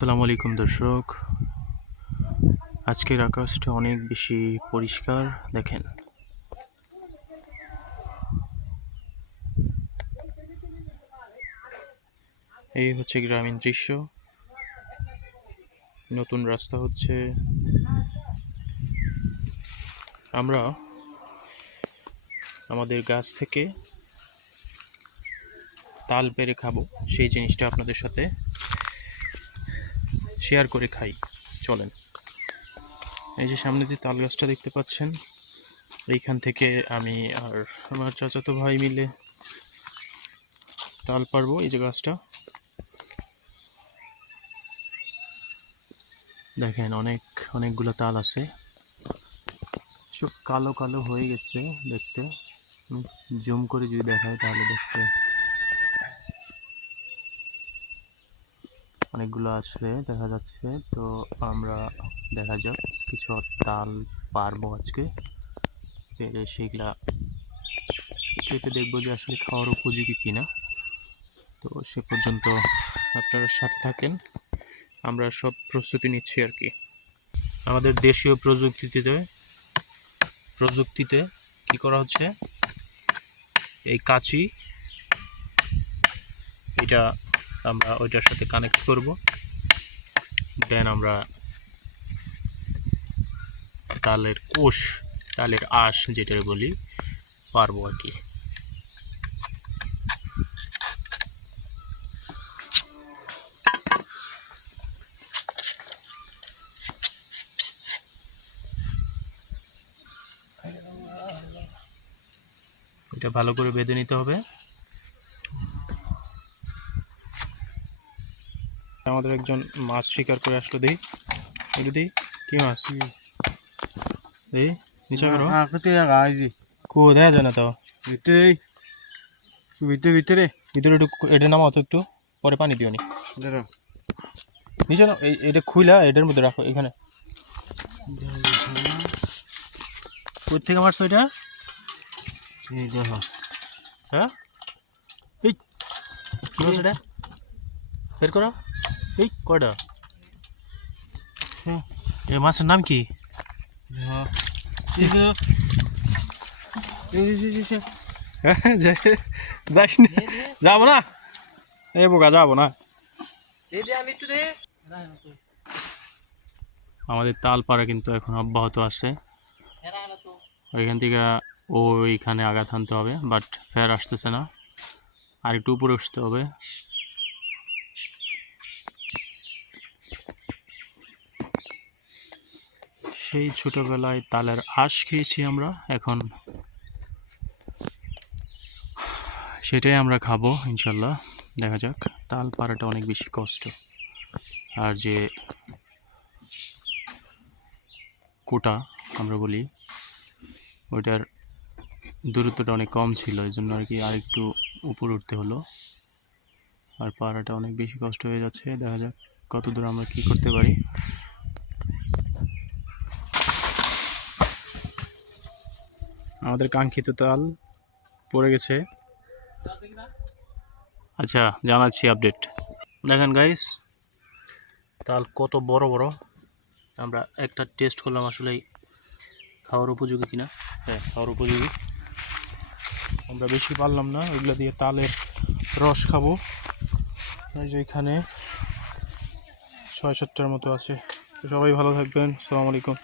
আসসালামু আলাইকুম দর্শক। আজকের আকাশটা অনেক বেশি পরিষ্কার, দেখেন। এই হচ্ছে গ্রামীণ দৃশ্য। নতুন রাস্তা হচ্ছে। আমরা আমাদের গাছ থেকে তাল পেরে খাব। সেই জিনিসটা আপনাদের সাথে শেয়ার করে খাই। চলেন। এই যে সামনে যে তাল গাছটা দেখতে পাচ্ছেন, এইখান থেকে আমি আর আমার চাচাতো ভাই মিলে তাল পারব এই যে গাছটা। দেখেন অনেক, অনেকগুলো তাল আছে। সব কালো কালো হয়ে গেছে দেখতে। জুম করে যদি দেখায় তাহলে দেখতে অনেকগুলো আছে দেখা যাচ্ছে। তো আমরা দেখা যাক, কিছু তাল পারব আজকে। পেরে সেগুলা কেটে দেখব যে আসলে খাওয়ার উপযোগী কিনা। তো সে পর্যন্ত আপনারা সাথে থাকেন। আমরা সব প্রস্তুতি নিচ্ছি আর কি। আমাদের দেশীয় প্রযুক্তিতে প্রযুক্তিতে কি করা হচ্ছে? এই কাঁচি, এটা আমরা ওইটার সাথে কানেক্ট করব। দেন আমরা তালের কোষ, তালের আঁশ যেটা বলি, পারব আর কি। এটা ভালো করে বেঁধে নিতে হবে। আমাদের একজন মাছ শিকার করে আসলো দেখি। একটু দিই কি মাছ? দেখি নিচে করো। হ্যাঁ কো দেখা যায় না তো ভিতরে। ভিতরে ভিতরে। ভিতরে একটু এটা নামাও তো একটু পরে পানি দিও নি। ধরো নিচে না এই এটা খুইলা এটার মধ্যে রাখো এখানে। কোথা থেকে মারছো এটা? এই দেখো। হ্যাঁ? এই কি এটা? বের করো। এই কয়টা? হ্যাঁ। এই মাছের নাম কি? এই যে এই যে, এই যে, এই যে। যাই- যাইস না। যাব না? এই বোকা যাব না। আমাদের তালপাড়া কিন্তু এখন অব্যাহত আছে। ওইখান থেকে ওইখানে আঘাত আনতে হবে বাট ফের আসতেছে না। আর একটু উপরে উঠতে হবে। সেই ছোটবেলায় তালের আঁশ খেয়েছি আমরা, এখন সেটাই আমরা খাব, ইনশাল্লাহ। দেখা যাক, তাল পাড়াটা অনেক বেশি কষ্ট। আর যে কোটা, আমরা বলি, ওইটার দূরত্বটা অনেক কম ছিল, এই জন্য আর কি আরেকটু উপরে উঠতে হলো। আর পাড়াটা অনেক বেশি কষ্ট হয়ে যাচ্ছে, দেখা যাক কত দূর আমরা কি করতে পারি। আমাদের কাঙ্ক্ষিত তাল পড়ে গেছে। আচ্ছা জানাচ্ছি আপডেট। দেখেন গাইস তাল কত বড় বড়। আমরা একটা টেস্ট করলাম আসলে খাওয়ার উপযোগী কিনা। হ্যাঁ খাওয়ার উপযোগী। আমরা বেশি পারলাম না ওইগুলো দিয়ে তালের রস খাব। যে এখানে ছয় সাতটার মতো আছে। সবাই ভালো থাকবেন আসসালামু আলাইকুম